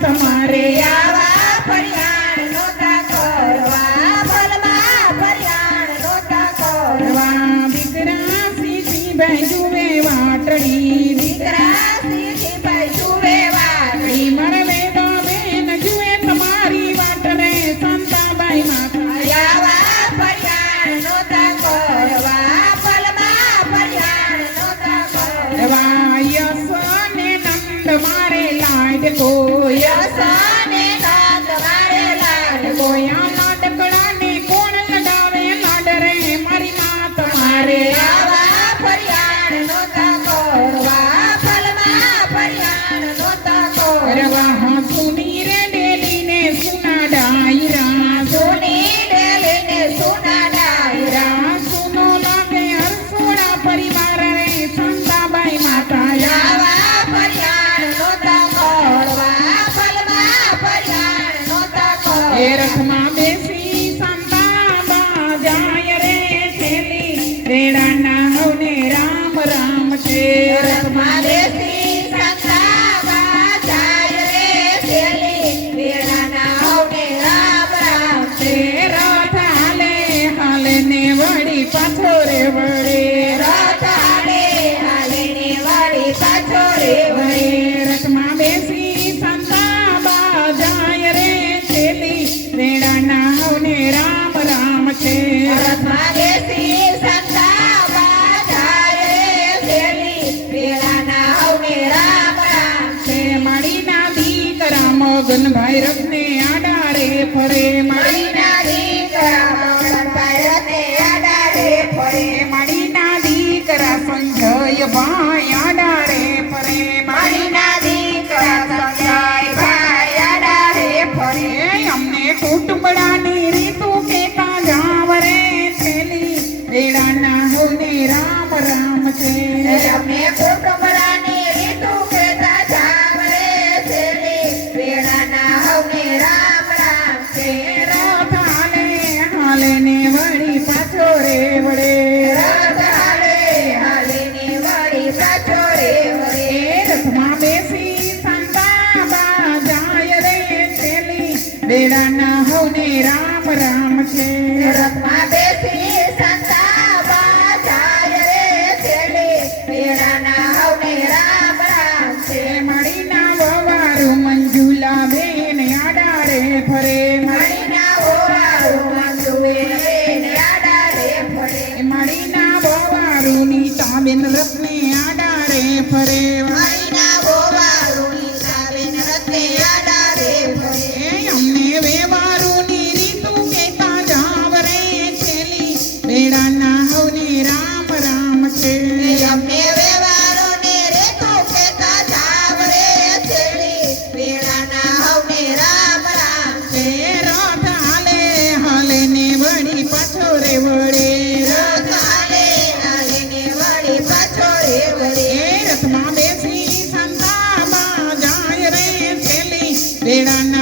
તમારે આવા ફરિયાદ નોતા કરવા ફલમાં માટ કોઈ અસાને નાદ મારે લાડ ગોયા લાડકડાને કોણ લડાવે લાડ રે મારી માત મારે આવા ફરિયાદ નોતા કરવા ફલમાં ફરિયાદ નોતા કરવા હા સુની રે ડેલીને સુના ડાયરા સુની ડેલીને સુના ડાયરા સુનો લાગે હરસોડા પરિવાર રે સંતાબાઈ માતા આવા ફરિયાદ નોતા કરવા ફલમાં ફરિયાદ નોતા કરવા એ રથમાં બેસી સંતાબા જાય રે છેલી રેડાના હવને રામ રામ છે રથમાં બેસી સંતાબા જાય રે છેલી રેડાના હવને રામ રામ છે રથ હાલે હાલે ને વળી પાછો રે વળે રથ હાલે હાલે ને વળી પાછો રે વળે રથમાં બેસી સંતાબા જાય રે છેલી રેડાના હવને રામ રામ છે રથમાં બેસી સંતાબા જાય રે છેલી રેડાના હવને રામ રામ છે માળીના દીકરા મગનભાઈ રથને આડારે ફરે માળીના દીકરા મગનભાઈ રથને આડારે ફરે માળીના દીકરા સંજયભાઈ આડારે ફરે માળીના દીકરા સંજયભાઈ આડારે ફરે અમને કુટુંબડાની રીતુ કેતા જાવ રે છેલી રેડાના હવને રામ રામ છે અમને કુટુંબડાની રીતુ કેતા જાવ રે છેલી રેડાના હવને રામ રામ છે રથ હાલે હાલે ને વળી પાછો રે વળે રથ હાલે હાલે ને વળી પાછો રે વળે રથમાં બેસી સંતાબા જાય રે છેલી રેડાના હવને રામ રામ છે રથમાં બેસી સંતાબા જાય રે છેલી રેડાના હવને રામ રામ છે માળીના વવારું મંજુલા બેન આડારે ફરે માળીના વવારું મંજુબેન આડારે ફરે માળીના વવારું નીતાબેન રથને આડારે ફરે માળીના વવારું નીતાબેન રથને આડારે ફરે અમને વેવારુની રીતુ કેતા જાવ રે છેલી રેડાના હવને રામ રામ છે અમને વેવારુની રીતુ કેતા જાવ રે છેલી રેડાના હવને રામ રામ છે રથ હાલે હાલે ને વળી પાછો રે વળે રથ હાલે હાલે ને વળી પાછો રે વળે રથમાં બેસી સંતાબા જાય રે છેલી રેડાના